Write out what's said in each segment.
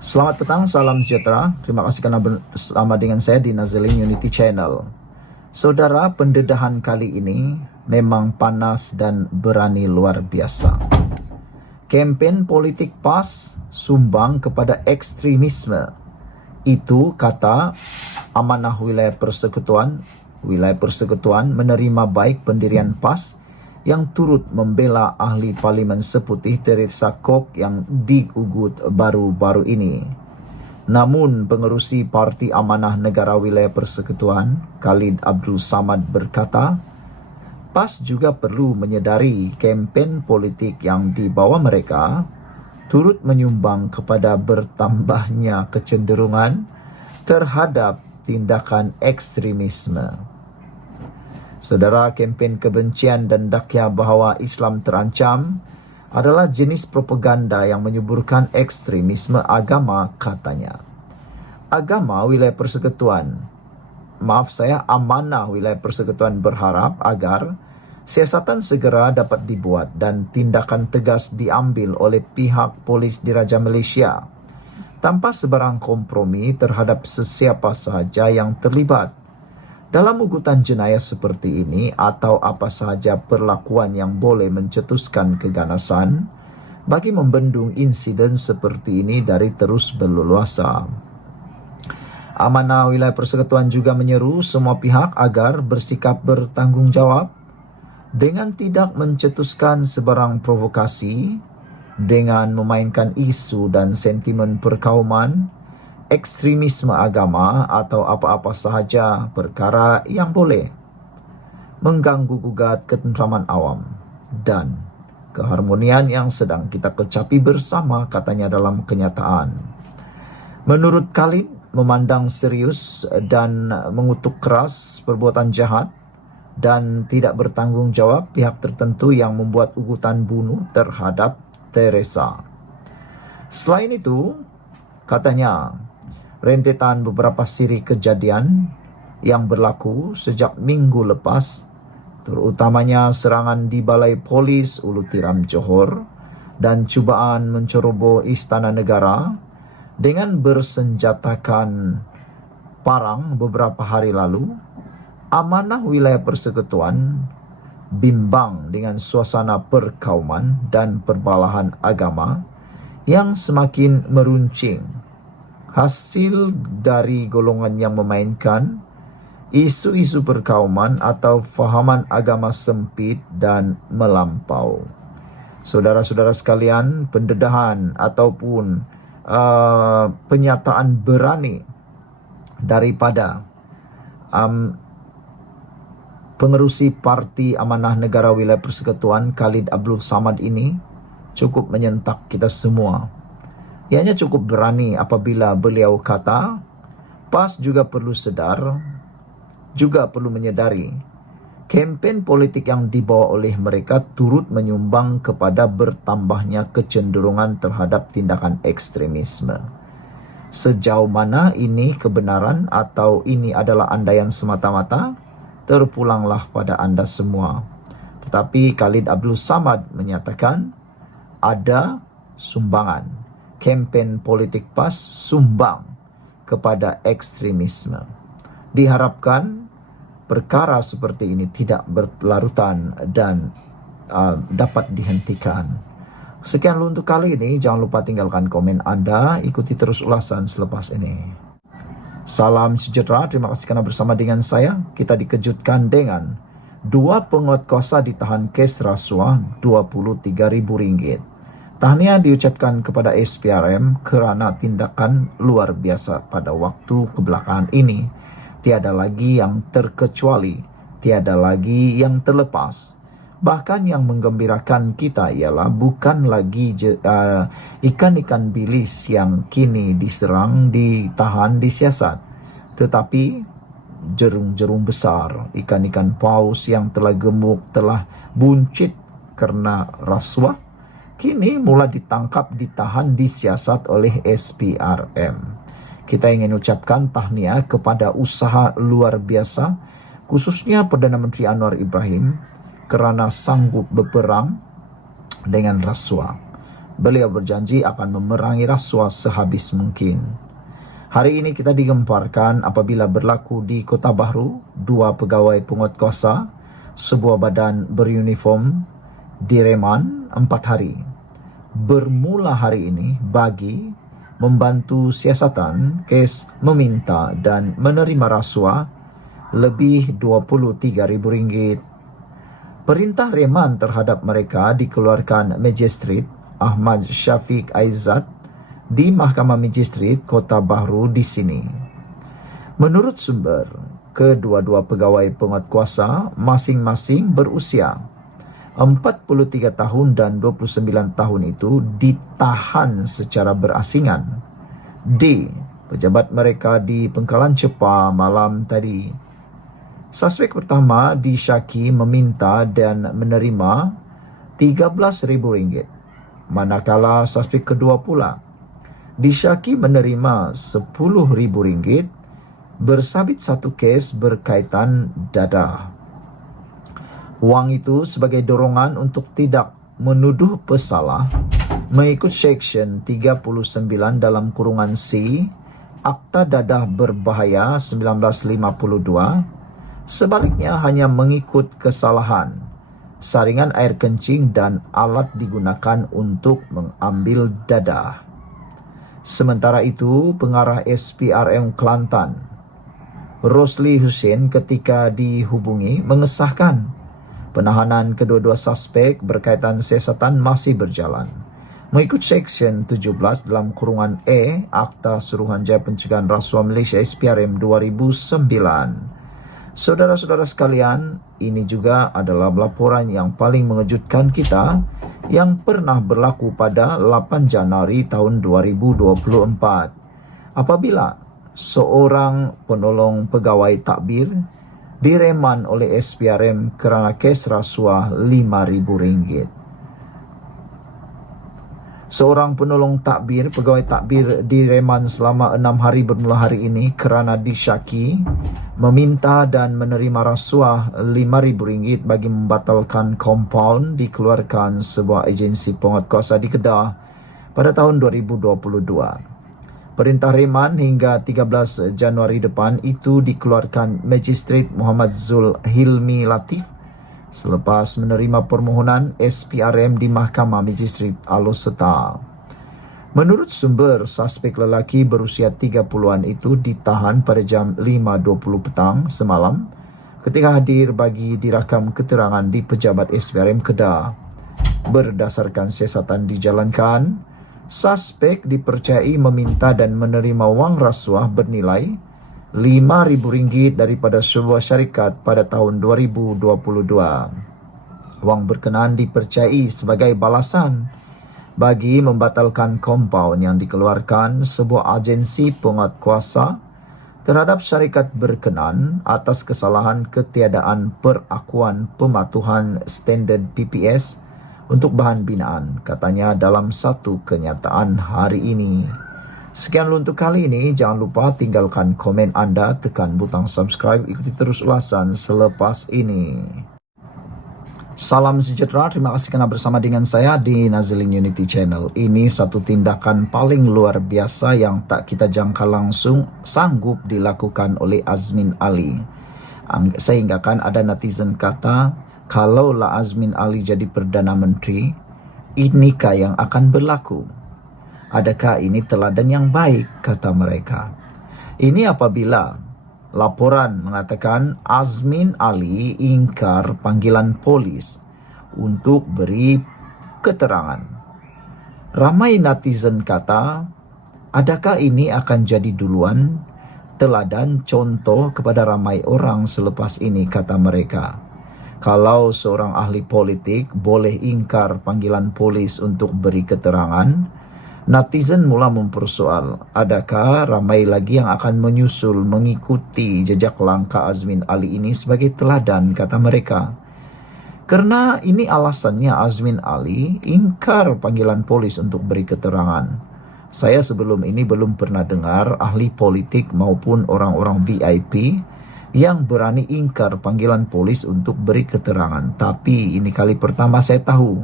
Selamat petang, salam sejahtera. Terima kasih karena bersama dengan saya di Nazalim Unity Channel. Saudara, pendedahan kali ini memang panas dan berani luar biasa. Kempen politik PAS sumbang kepada ekstremisme. Itu kata amanah wilayah persekutuan menerima baik pendirian PAS yang turut membela ahli Parlimen Seputih Teresa Kok yang digugut baru-baru ini. Namun pengerusi Parti Amanah Negara Wilayah Persekutuan, Khalid Abdul Samad berkata, PAS juga perlu menyedari kempen politik yang dibawa mereka turut menyumbang kepada bertambahnya kecenderungan terhadap tindakan ekstremisme. Saudara, kempen kebencian dan dakwah bahawa Islam terancam adalah jenis propaganda yang menyuburkan ekstremisme agama, katanya. Amanah Wilayah Persekutuan berharap agar siasatan segera dapat dibuat dan tindakan tegas diambil oleh pihak polis Diraja Malaysia tanpa sebarang kompromi terhadap sesiapa sahaja yang terlibat dalam ugutan jenayah seperti ini atau apa sahaja perlakuan yang boleh mencetuskan keganasan bagi membendung insiden seperti ini dari terus berleluasa. Amanah Wilayah Persekutuan juga menyeru semua pihak agar bersikap bertanggungjawab dengan tidak mencetuskan sebarang provokasi dengan memainkan isu dan sentimen perkauman, ekstremisme agama atau apa-apa sahaja perkara yang boleh mengganggu gugat ketentraman awam dan keharmonian yang sedang kita kecapi bersama, katanya dalam kenyataan. Menurut Khalid, memandang serius dan mengutuk keras perbuatan jahat dan tidak bertanggung jawab pihak tertentu yang membuat ugutan bunuh terhadap Teresa. Selain itu, katanya, rentetan beberapa siri kejadian yang berlaku sejak minggu lepas, terutamanya serangan di Balai Polis Ulu Tiram Johor dan cubaan menceroboh Istana Negara dengan bersenjatakan parang beberapa hari lalu, Amanah Wilayah Persekutuan bimbang dengan suasana perkauman dan perbalahan agama yang semakin meruncing hasil dari golongan yang memainkan isu-isu perkauman atau fahaman agama sempit dan melampau. Saudara-saudara sekalian, pendedahan ataupun penyataan berani daripada pengerusi Parti Amanah Negara Wilayah Persekutuan Khalid Abdul Samad ini cukup menyentak kita semua. Ianya cukup berani apabila beliau kata, PAS juga perlu menyedari kempen politik yang dibawa oleh mereka turut menyumbang kepada bertambahnya kecenderungan terhadap tindakan ekstremisme. Sejauh mana ini kebenaran atau ini adalah andaian semata-mata, terpulanglah pada anda semua. Tetapi Khalid Abdul Samad menyatakan ada sumbangan. Kempen politik PAS sumbang kepada ekstremisme. Diharapkan perkara seperti ini tidak berlarutan dan dapat dihentikan. Sekian untuk kali ini. Jangan lupa tinggalkan komen Anda. Ikuti terus ulasan selepas ini. Salam sejahtera. Terima kasih karena bersama dengan saya. Kita dikejutkan dengan 2 penguat kuasa ditahan kes rasuah Rp23.000. Tahniah diucapkan kepada SPRM kerana tindakan luar biasa pada waktu kebelakangan ini. Tiada lagi yang terkecuali, tiada lagi yang terlepas. Bahkan yang menggembirakan kita ialah bukan lagi ikan-ikan bilis yang kini diserang, ditahan, disiasat, tetapi jerung-jerung besar, ikan-ikan paus yang telah gemuk, telah buncit kerana rasuah, kini mula ditangkap, ditahan, disiasat oleh SPRM. Kita ingin ucapkan tahniah kepada usaha luar biasa, khususnya Perdana Menteri Anwar Ibrahim, kerana sanggup berperang dengan rasuah. Beliau berjanji akan memerangi rasuah sehabis mungkin. Hari ini kita digemparkan apabila berlaku di Kota Bahru, 2 pegawai penguatkuasa sebuah badan beruniform direman 4 hari. Bermula hari ini bagi membantu siasatan kes meminta dan menerima rasuah lebih RM23,000. Perintah reman terhadap mereka dikeluarkan Magistrate Ahmad Syafiq Aizat di Mahkamah Magistrate Kota Bahru di sini. Menurut sumber, kedua-dua pegawai penguatkuasa masing-masing berusia 43 tahun dan 29 tahun itu ditahan secara berasingan di pejabat mereka di Pengkalan Cepa malam tadi. Suspek pertama disyaki meminta dan menerima RM13,000, manakala suspek kedua pula disyaki menerima RM10,000 bersabit satu kes berkaitan dadah. Wang itu sebagai dorongan untuk tidak menuduh pesalah mengikut Seksyen 39 dalam kurungan C Akta Dadah Berbahaya 1952. Sebaliknya hanya mengikut kesalahan, saringan air kencing dan alat digunakan untuk mengambil dadah. Sementara itu, pengarah SPRM Kelantan, Rosli Hussein, ketika dihubungi mengesahkan penahanan kedua-dua suspek berkaitan siasatan masih berjalan. Mengikut Seksyen 17 dalam kurungan E Akta Suruhanjaya Pencegahan Rasuah Malaysia SPRM 2009. Saudara-saudara sekalian, ini juga adalah laporan yang paling mengejutkan kita yang pernah berlaku pada 8 Januari tahun 2024. Apabila seorang penolong pegawai takbir direman oleh SPRM kerana kes rasuah RM5,000. Seorang penolong takbir, pegawai takbir direman selama 6 hari bermula hari ini kerana disyaki meminta dan menerima rasuah RM5,000 bagi membatalkan kompaun dikeluarkan sebuah agensi penguatkuasa di Kedah pada tahun 2022. Perintah reman hingga 13 Januari depan itu dikeluarkan Magistrate Muhammad Zul Hilmi Latif selepas menerima permohonan SPRM di Mahkamah Magistrate Alor Setar. Menurut sumber, suspek lelaki berusia 30-an itu ditahan pada jam 5.20 petang semalam ketika hadir bagi dirakam keterangan di pejabat SPRM Kedah. Berdasarkan siasatan dijalankan, suspek dipercayai meminta dan menerima wang rasuah bernilai RM5,000 daripada sebuah syarikat pada tahun 2022. Wang berkenaan dipercayai sebagai balasan bagi membatalkan kompaun yang dikeluarkan sebuah agensi penguatkuasa terhadap syarikat berkenaan atas kesalahan ketiadaan perakuan pematuhan standard PPS untuk bahan binaan, katanya dalam satu kenyataan hari ini. Sekian untuk kali ini. Jangan lupa tinggalkan komen anda, tekan butang subscribe, ikuti terus ulasan selepas ini. Salam sejahtera, terima kasih kerana bersama dengan saya di Nazilin Unity Channel. Ini satu tindakan paling luar biasa yang tak kita jangka langsung sanggup dilakukan oleh Azmin Ali. Sehingga kan ada netizen kata, kalaulah Azmin Ali jadi Perdana Menteri, inikah yang akan berlaku? Adakah ini teladan yang baik, kata mereka. Ini apabila laporan mengatakan Azmin Ali ingkar panggilan polis untuk beri keterangan. Ramai netizen kata, adakah ini akan jadi duluan teladan contoh kepada ramai orang selepas ini, kata mereka. Kalau seorang ahli politik boleh ingkar panggilan polis untuk beri keterangan, netizen mula mempersoal, adakah ramai lagi yang akan menyusul mengikuti jejak langkah Azmin Ali ini sebagai teladan, kata mereka. Kerana ini alasannya Azmin Ali ingkar panggilan polis untuk beri keterangan. Saya sebelum ini belum pernah dengar ahli politik maupun orang-orang VIP yang berani ingkar panggilan polis untuk beri keterangan. Tapi ini kali pertama saya tahu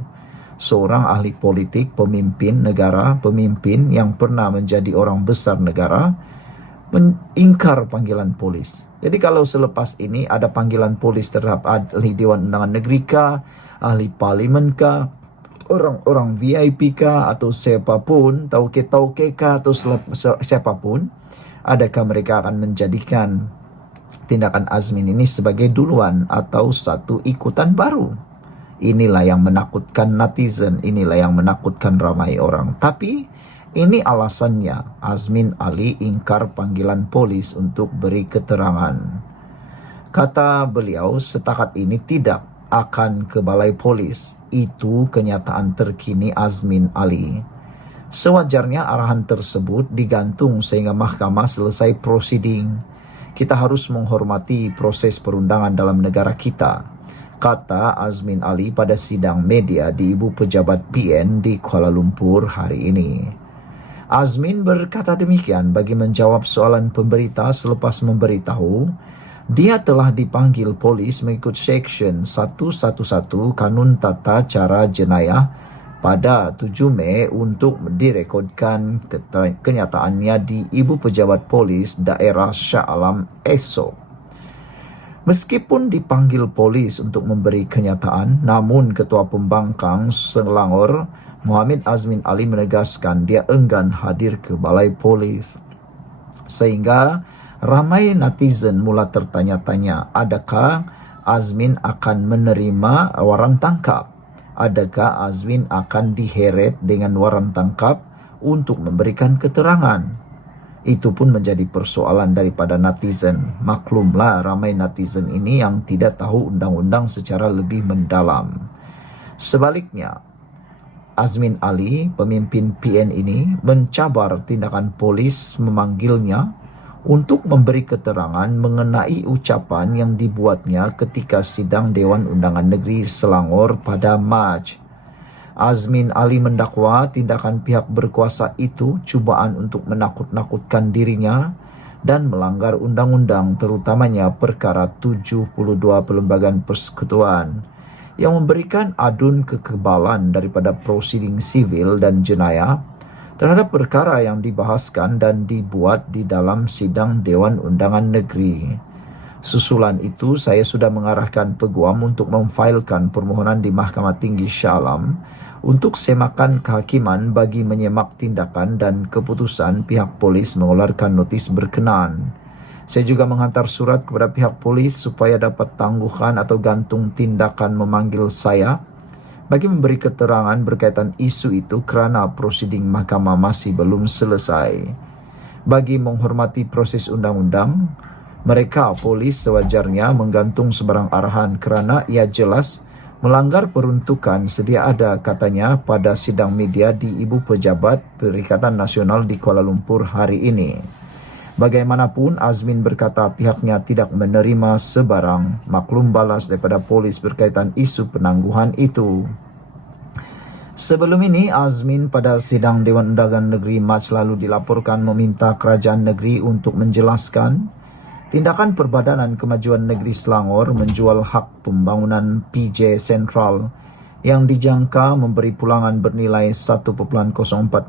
seorang ahli politik, pemimpin negara, pemimpin yang pernah menjadi orang besar negara, mengingkar panggilan polis. Jadi kalau selepas ini ada panggilan polis terhadap ahli Dewan Undangan Negeri kah, ahli parlimen kah, orang-orang VIP kah, atau siapapun, tauke-tauke kah, atau siapapun, adakah mereka akan menjadikan tindakan Azmin ini sebagai duluan atau satu ikutan baru? Inilah yang menakutkan netizen, inilah yang menakutkan ramai orang. Tapi ini alasannya, Azmin Ali ingkar panggilan polis untuk beri keterangan. Kata beliau, setakat ini tidak akan ke balai polis. Itu kenyataan terkini Azmin Ali. Sewajarnya arahan tersebut digantung sehingga mahkamah selesai prosiding. Kita harus menghormati proses perundangan dalam negara kita, kata Azmin Ali pada sidang media di Ibu Pejabat PN di Kuala Lumpur hari ini. Azmin berkata demikian bagi menjawab soalan pemberita selepas memberitahu dia telah dipanggil polis mengikut Seksyen 111 Kanun Tata Cara Jenayah pada 7 Mei untuk direkodkan kenyataannya di Ibu Pejabat Polis Daerah Shah Alam esok. Meskipun dipanggil polis untuk memberi kenyataan, namun Ketua Pembangkang Selangor Muhammad Azmin Ali menegaskan dia enggan hadir ke balai polis. Sehingga ramai netizen mula tertanya-tanya, adakah Azmin akan menerima waran tangkap? Adakah Azmin akan diheret dengan waran tangkap untuk memberikan keterangan? Itu pun menjadi persoalan daripada netizen. Maklumlah ramai netizen ini yang tidak tahu undang-undang secara lebih mendalam. Sebaliknya, Azmin Ali, pemimpin PN ini, mencabar tindakan polis memanggilnya untuk memberi keterangan mengenai ucapan yang dibuatnya ketika sidang Dewan Undangan Negeri Selangor pada Mac. Azmin Ali mendakwa tindakan pihak berkuasa itu cubaan untuk menakut-nakutkan dirinya dan melanggar undang-undang, terutamanya perkara 72 Perlembagaan Persekutuan yang memberikan adun kekebalan daripada prosiding sivil dan jenayah terhadap perkara yang dibahaskan dan dibuat di dalam sidang Dewan Undangan Negeri. Susulan itu, saya sudah mengarahkan peguam untuk memfailkan permohonan di Mahkamah Tinggi Shah Alam untuk semakan kehakiman bagi menyemak tindakan dan keputusan pihak polis mengeluarkan notis berkenaan. Saya juga menghantar surat kepada pihak polis supaya dapat tangguhkan atau gantung tindakan memanggil saya bagi memberi keterangan berkaitan isu itu kerana prosiding mahkamah masih belum selesai. Bagi menghormati proses undang-undang, mereka polis sewajarnya menggantung sebarang arahan kerana ia jelas melanggar peruntukan sedia ada, katanya pada sidang media di Ibu Pejabat Perikatan Nasional di Kuala Lumpur hari ini. Bagaimanapun, Azmin berkata pihaknya tidak menerima sebarang maklum balas daripada polis berkaitan isu penangguhan itu. Sebelum ini, Azmin pada sidang Dewan Undangan Negeri Mac lalu dilaporkan meminta kerajaan negeri untuk menjelaskan tindakan Perbadanan Kemajuan Negeri Selangor menjual hak pembangunan PJ Sentral yang dijangka memberi pulangan bernilai 1.04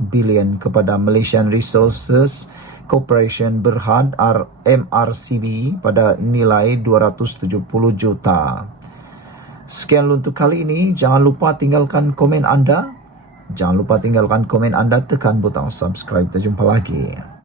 bilion kepada Malaysian Resources Corporation Berhad MRCB pada nilai 270 juta. Sekian untuk kali ini. Jangan lupa tinggalkan komen anda. Tekan butang subscribe. Kita jumpa lagi.